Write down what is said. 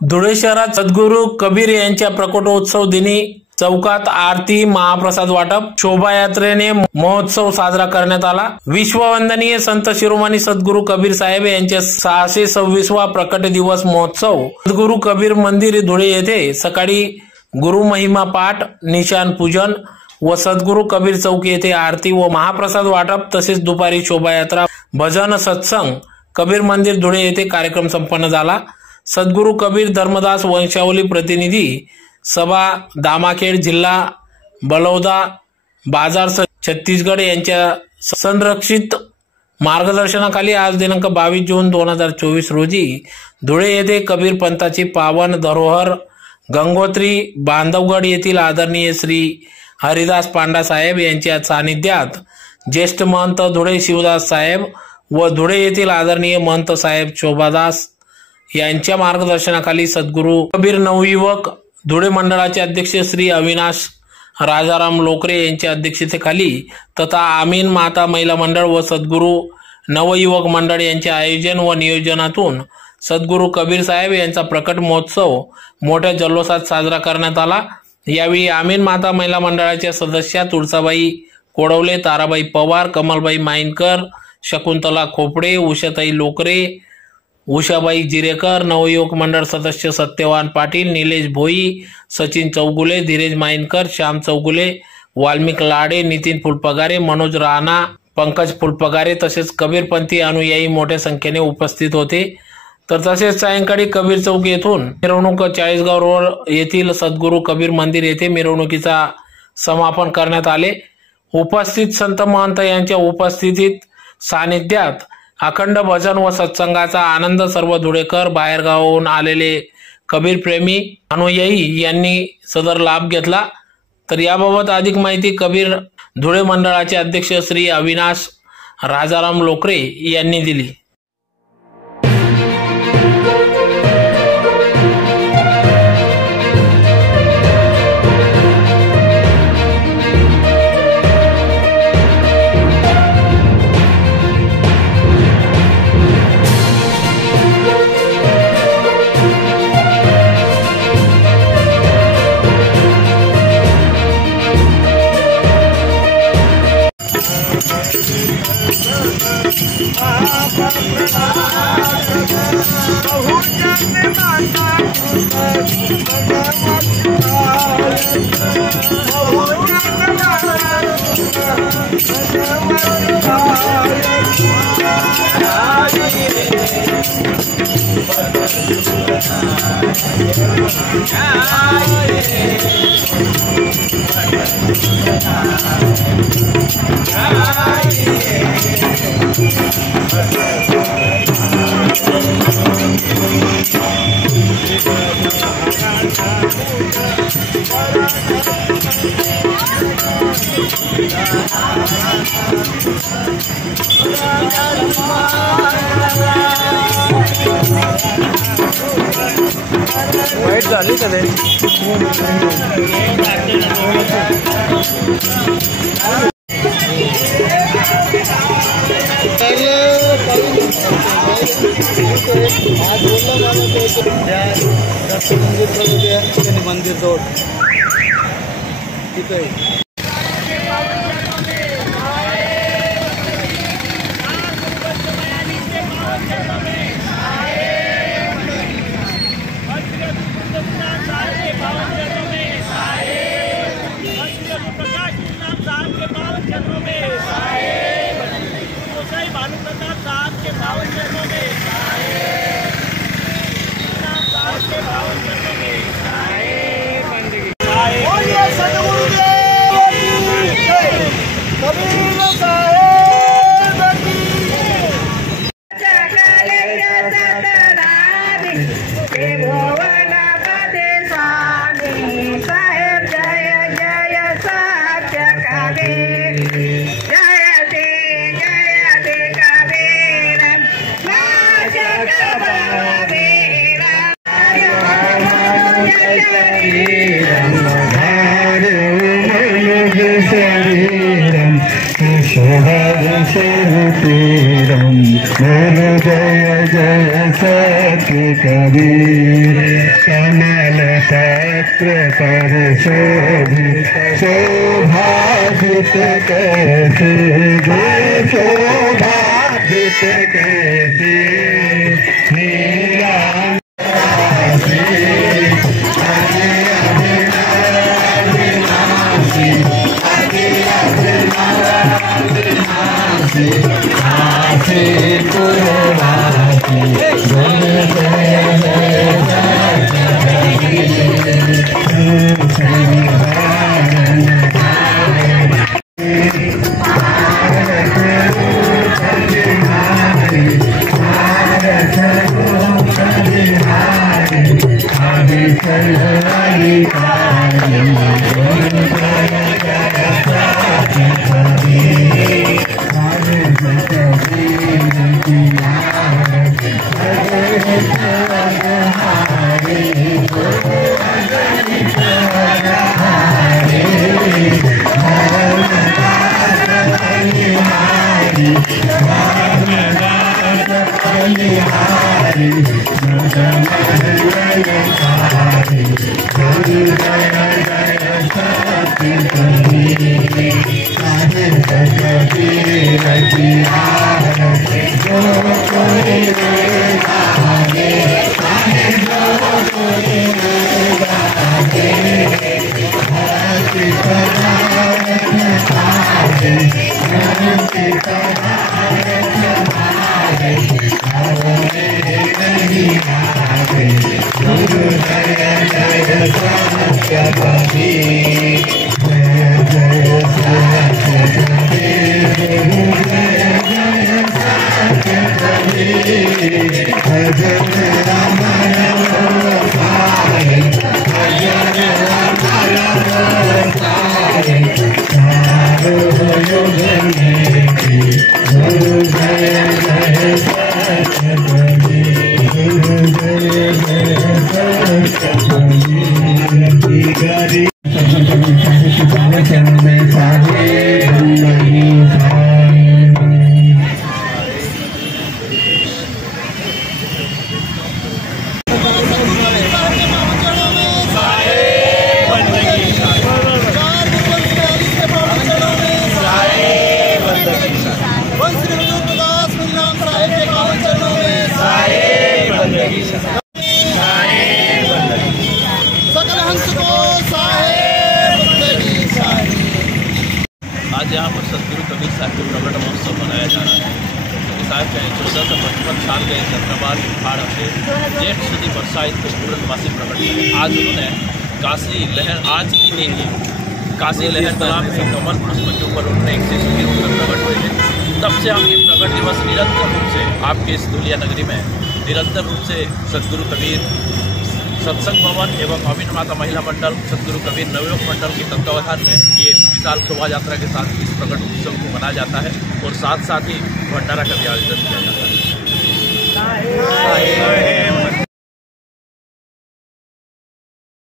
धुळे शहरात सद्गुरू कबीर यांच्या प्रकटोत्सव दिनी चौकात आरती, महाप्रसाद वाटप, शोभायात्रेने महोत्सव साजरा करण्यात आला। विश्ववंदनीय संत शिरोमणी सद्गुरू कबीर साहेब यांच्या 626वा प्रकट दिवस महोत्सव सद्गुरू कबीर मंदिर धुळे येथे सकाळी गुरु महिमा पाठ, निशान पूजन व सद्गुरू कबीर चौक येथे आरती व महाप्रसाद वाटप तसेच दुपारी शोभायात्रा, भजन, सत्संग कबीर मंदिर धुळे येथे कार्यक्रम संपन्न झाला। सद्गुरू कबीर धर्मदास वंशावली प्रतिनिधी सभा दामाखेड, जिल्हा बलौदा बाजार, छत्तीसगड यांच्या संरक्षित मार्गदर्शनाखाली आज दिनांक 22 जून 2024 रोजी धुळे येथे कबीर पंथाची पावन धरोहर गंगोत्री बांधवगड येथील आदरणीय श्री हरिदास पांडा साहेब यांच्या सानिध्यात ज्येष्ठ महंत धुळे शिवदास साहेब व धुळे येथील आदरणीय महंत साहेब शोभादास यांच्या मार्गदर्शनाखाली सद्गुरू कबीर नवयुवक धुळे मंडळाचे अध्यक्ष श्री अविनाश राजाराम लोकरे यांच्या अध्यक्षतेखाली तथा आमीन माता महिला मंडळ व सद्गुरू नवयुवक मंडळ यांच्या आयोजन व नियोजनातून सद्गुरू कबीर साहेब यांचा प्रकट महोत्सव मोठ्या जल्लोषात साजरा करण्यात आला। यावेळी आमीन माता महिला मंडळाच्या सदस्या तुळसाबाई कोडवले, ताराबाई पवार, कमलबाई माइनकर, शकुंतला खोपडे, उषाताई लोकरे, उषाबाई जिरेकर, नवयुवक मंडळ सदस्य सत्यवान पाटील, निलेश भोई, सचिन चौगुले, धीरज माइनकर, श्याम चौगुले, वाल्मिक लाडे, नितीन फुलपगारे, मनोज राणा, पंकज फुलपगारे तसेच कबीरपंथी अनुयायी मोठ्या संख्येने उपस्थित होते। तर तसेच सायंकाळी कबीर चौक येथून मिरवणूक चाळीसगाव रोड येथील सद्गुरू कबीर मंदिर येथे मिरवणुकीचा समापन करण्यात आले। उपस्थित संत महंत यांच्या उपस्थितीत सानिध्यात अखंड भजन व सत्संगाचा आनंद सर्व धुळेकर, बाहेरगावाहून आलेले कबीर प्रेमी अनुयायी यांनी सदर लाभ घेतला। तर याबाबत अधिक माहिती कबीर धुळे मंडळाचे अध्यक्ष श्री अविनाश राजाराम लोकरे यांनी दिली। वाईट झाली का ते मंदिर रोड तिथे शोभा शरीरम बोलो जय जय सत्य कबीर कमल पत्र पर शोभाषित कैसे शोभाषित कैसे नीला आज यहाँ पर सदगुरु कबीर साहब के प्रकट महोत्सव मनाया जा रहा है। क्योंकि साहब कहें 14 से 55 साल गए चंद्रबार पहाड़ से जेठ सुधी बरसाइत को पूर्णवासी प्रकट किए। आज उन्होंने काशी लहर आज की दिन ही काशी लहर तालाब के कमल पुष्प के ऊपर उन्होंने 120 के रूप में प्रकट हुए थे। तब से हम ये प्रकट दिवस निरंतर रूप से आपके इस दुलिया नगरी में निरंतर रूप से सदगुरु कबीर सत्संग भवन एवं अमीन माता महिला मंडल सदगुरु कबीर नवयुवक मंडल के तत्वावधान में ये विशाल शोभा यात्रा के साथ इस प्रकट उत्सव को मनाया जाता है और साथ साथ ही भंडारा का भी आयोजन किया जाता है।